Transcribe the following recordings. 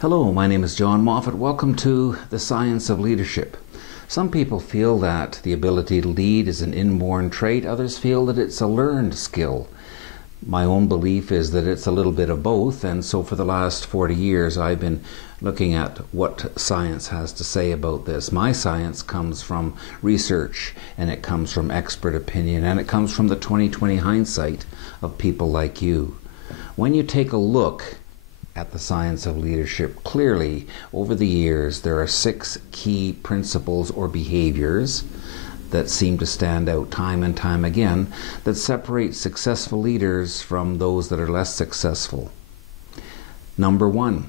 Hello, my name is John Moffat. Welcome to The Science of Leadership. Some people feel that the ability to lead is an inborn trait. Others feel that it's a learned skill. My own belief is that it's a little bit of both, and so for the last 40 years I've been looking at what science has to say about this. My science comes from research, and it comes from expert opinion, and it comes from the 20/20 hindsight of people like you. When you take a look at the science of leadership, clearly over the years there are 6 key principles or behaviors that seem to stand out time and time again that separate successful leaders from those that are less successful. Number 1,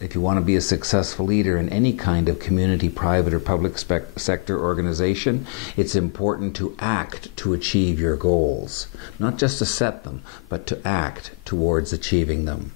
if you want to be a successful leader in any kind of community, private or public sector organization, it's important to act to achieve your goals. Not just to set them, but to act towards achieving them.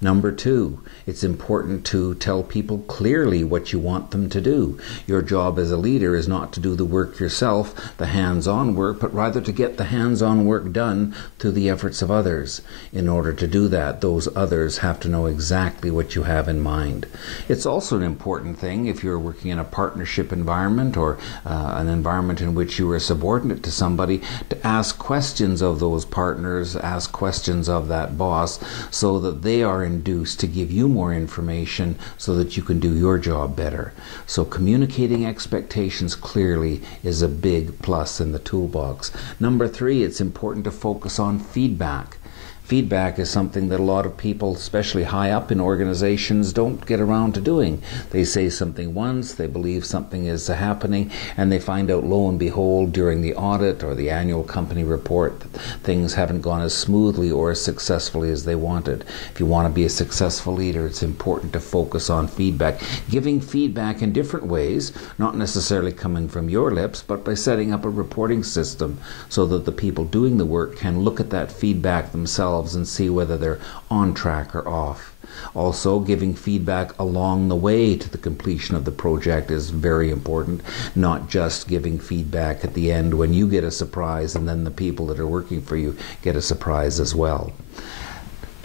Number 2, it's important to tell people clearly what you want them to do. Your job as a leader is not to do the work yourself, the hands-on work, but rather to get the hands-on work done through the efforts of others. In order to do that, those others have to know exactly what you have in mind. It's also an important thing if you're working in a partnership environment or an environment in which you are subordinate to somebody, to ask questions of those partners, ask questions of that boss, so that they are induced to give you more information so that you can do your job better. So communicating expectations clearly is a big plus in the toolbox. Number 3, it's important to focus on feedback. Feedback is something that a lot of people, especially high up in organizations, don't get around to doing. They say something once, they believe something is happening, and they find out, lo and behold, during the audit or the annual company report, that things haven't gone as smoothly or as successfully as they wanted. If you want to be a successful leader, it's important to focus on feedback. Giving feedback in different ways, not necessarily coming from your lips, but by setting up a reporting system so that the people doing the work can look at that feedback themselves and see whether they're on track or off. Also, giving feedback along the way to the completion of the project is very important, not just giving feedback at the end when you get a surprise and then the people that are working for you get a surprise as well.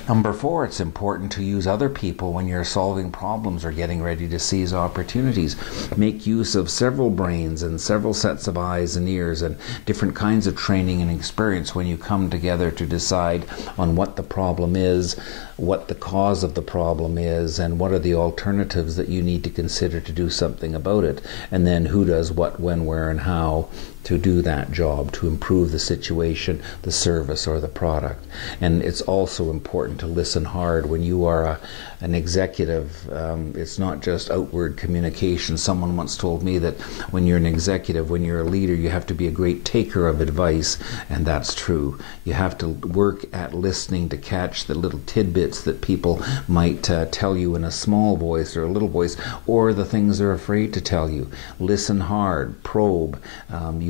Number 4, it's important to use other people when you're solving problems or getting ready to seize opportunities. Make use of several brains and several sets of eyes and ears and different kinds of training and experience when you come together to decide on what the problem is, what the cause of the problem is, and what are the alternatives that you need to consider to do something about it, and then who does what, when, where, and how to do that job, to improve the situation, the service, or the product. And it's also important to listen hard. When you are an executive, it's not just outward communication. Someone once told me that when you're an executive, when you're a leader, you have to be a great taker of advice, and that's true. You have to work at listening to catch the little tidbits that people might tell you in a small voice or a little voice, or the things they're afraid to tell you. Listen hard, probe.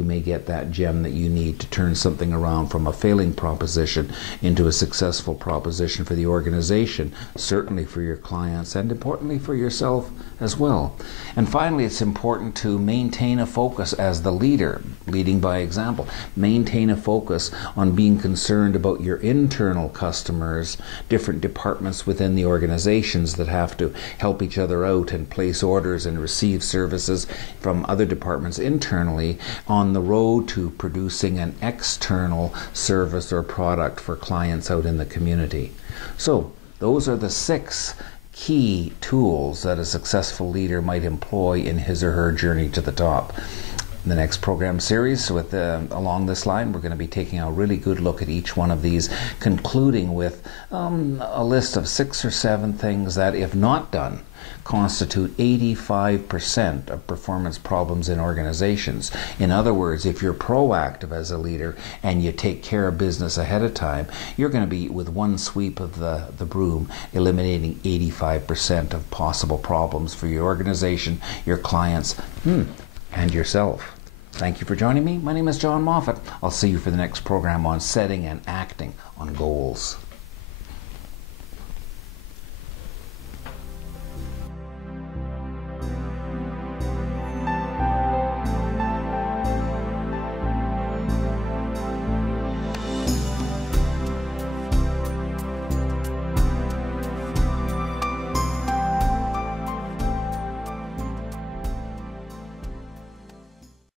You may get that gem that you need to turn something around from a failing proposition into a successful proposition for the organization, certainly for your clients, and importantly for yourself as well. And finally, it's important to maintain a focus as the leader, leading by example. Maintain a focus on being concerned about your internal customers, different departments within the organizations that have to help each other out and place orders and receive services from other departments internally, on the road to producing an external service or product for clients out in the community. So those are the 6 key tools that a successful leader might employ in his or her journey to the top. In the next program series along this line, we're going to be taking a really good look at each one of these, concluding with a list of 6 or 7 things that, if not done, constitute 85% of performance problems in organizations. In other words, if you're proactive as a leader and you take care of business ahead of time, you're going to be, with one sweep of the broom, eliminating 85% of possible problems for your organization, your clients, and yourself. Thank you for joining me. My name is John Moffat. I'll see you for the next program on setting and acting on goals.